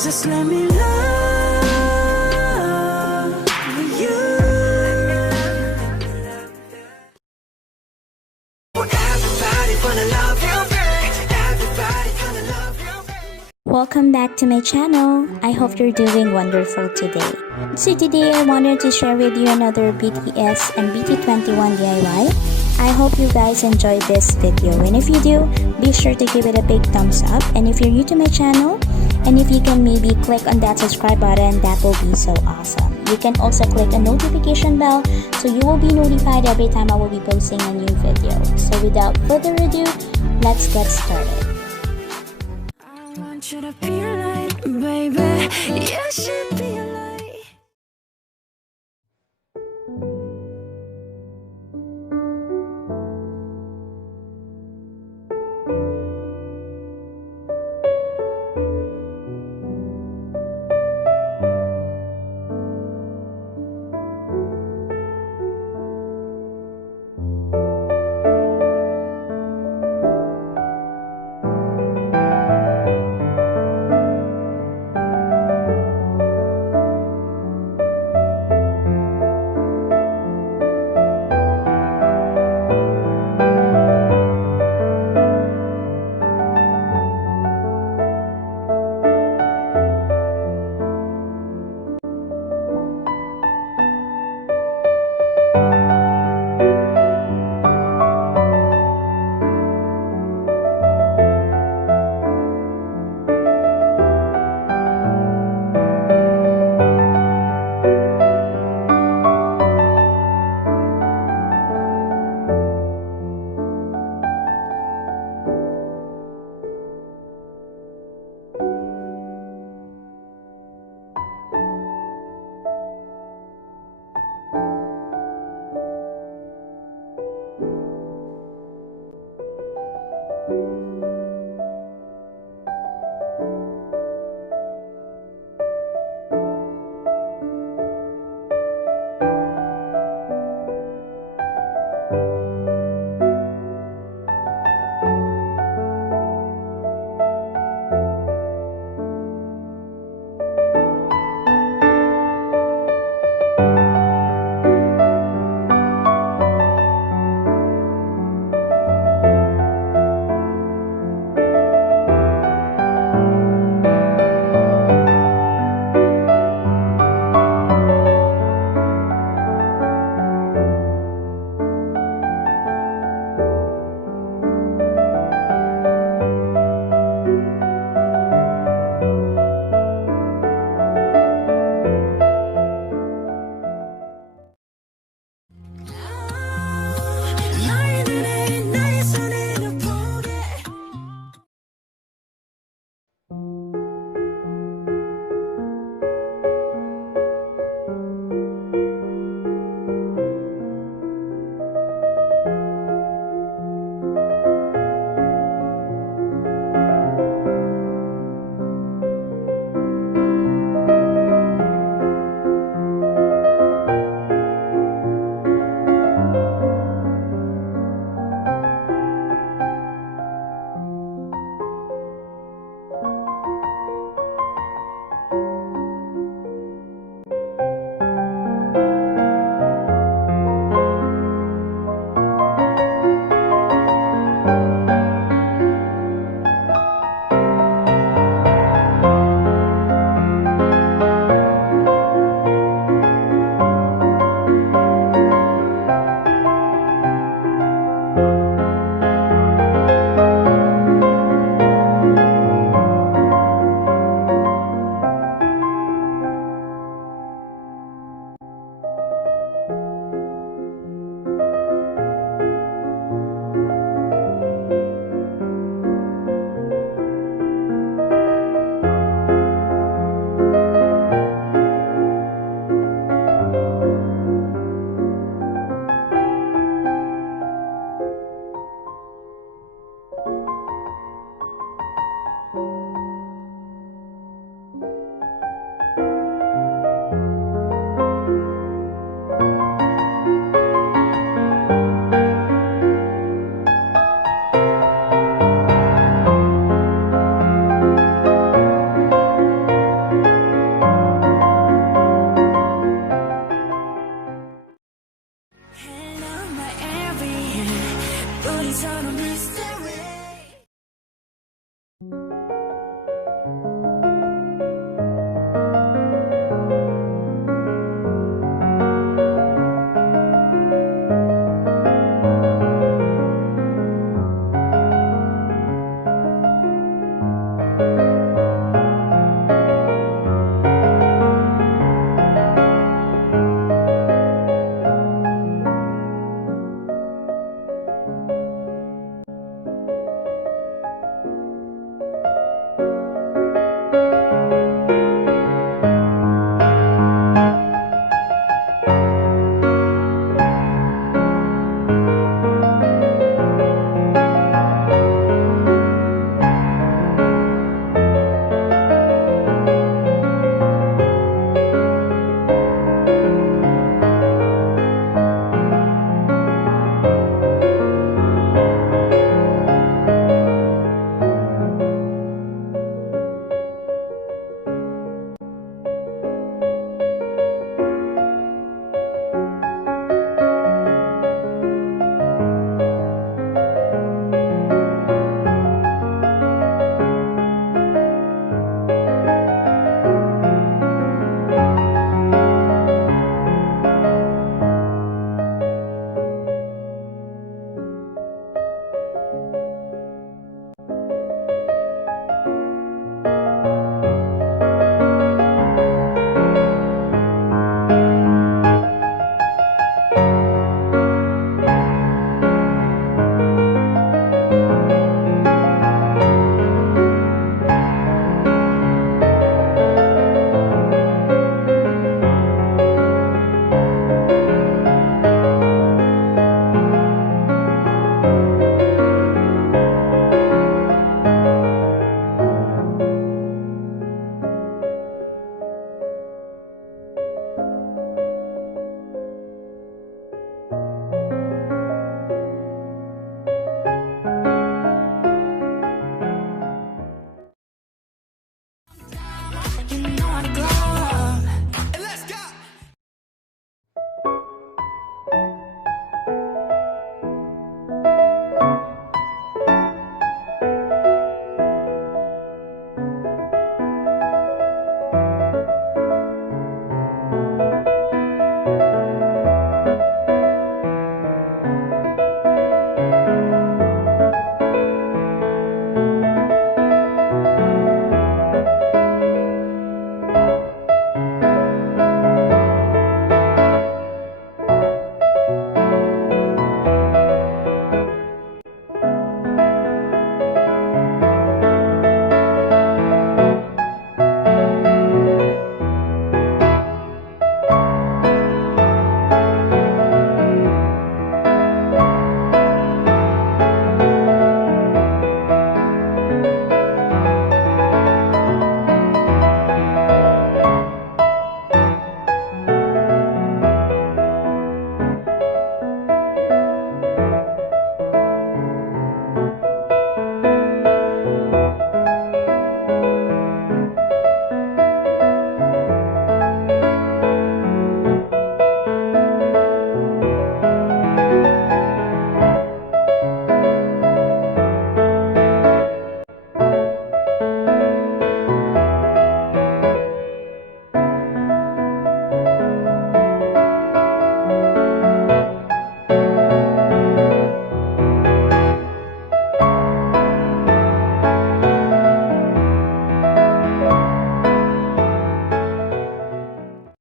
Just let me love you. Everybody wanna love you, babe. Everybody wanna love you, babe. Welcome back to my channel. I hope you're doing wonderful today. So today I wanted to share with you another BTS and BT21 DIY. I hope you guys enjoyed this video, and if you do, be sure to give it a big thumbs up. And if you're new to my channel, and if you can maybe click on that subscribe button, that will be so awesome. You can also click a notification bell so you will be notified every time I will be posting a new video. So without further ado, let's get started. I want you to be a light, baby. You should be a light. wanna glow up. And let's go.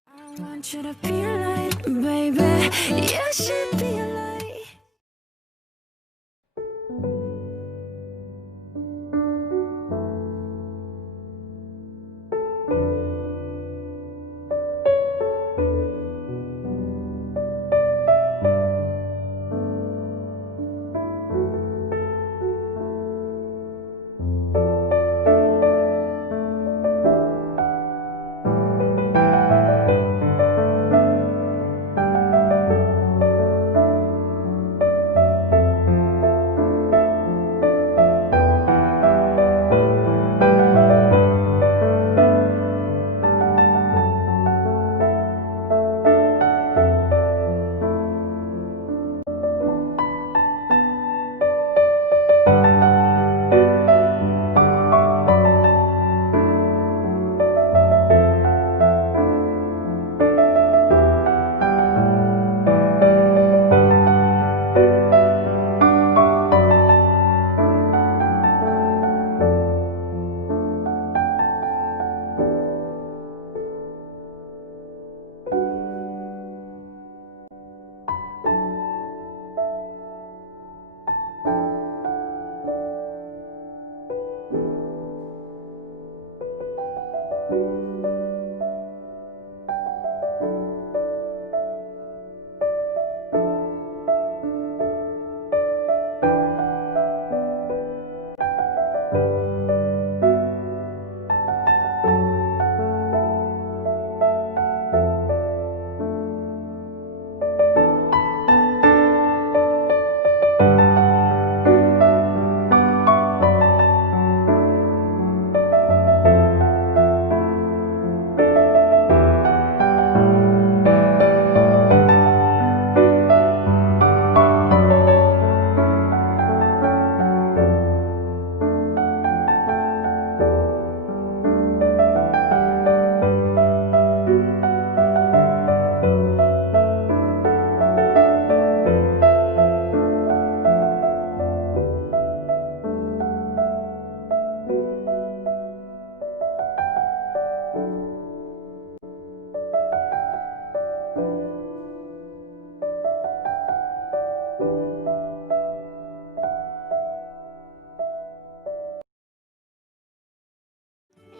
I want you to be a light, baby. You should be a light.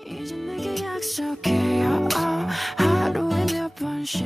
이제 내게 약속해요. 하루에 몇 번씩.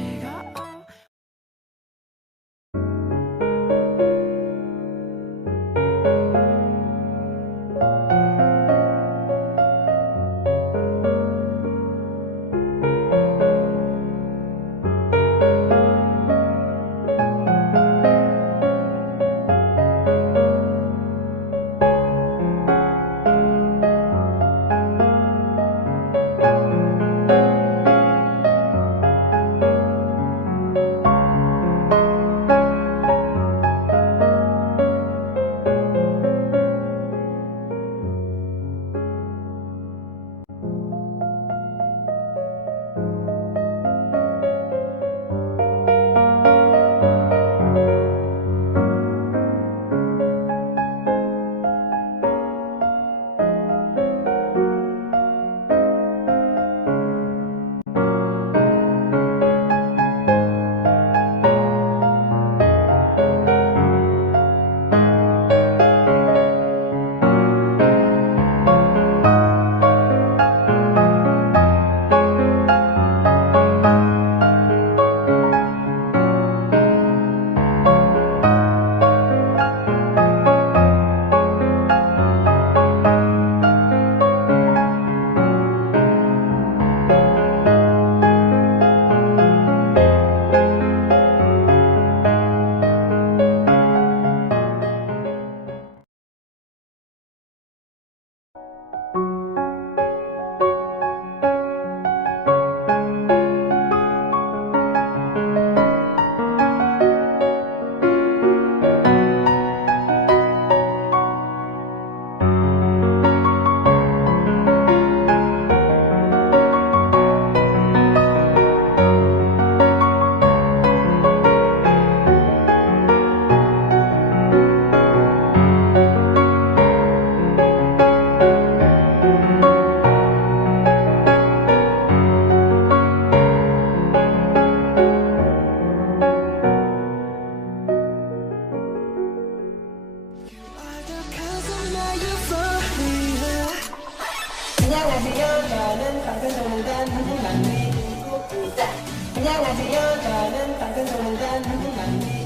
시작. 안녕하세요. 저는 방탄소년단 한국만입니다.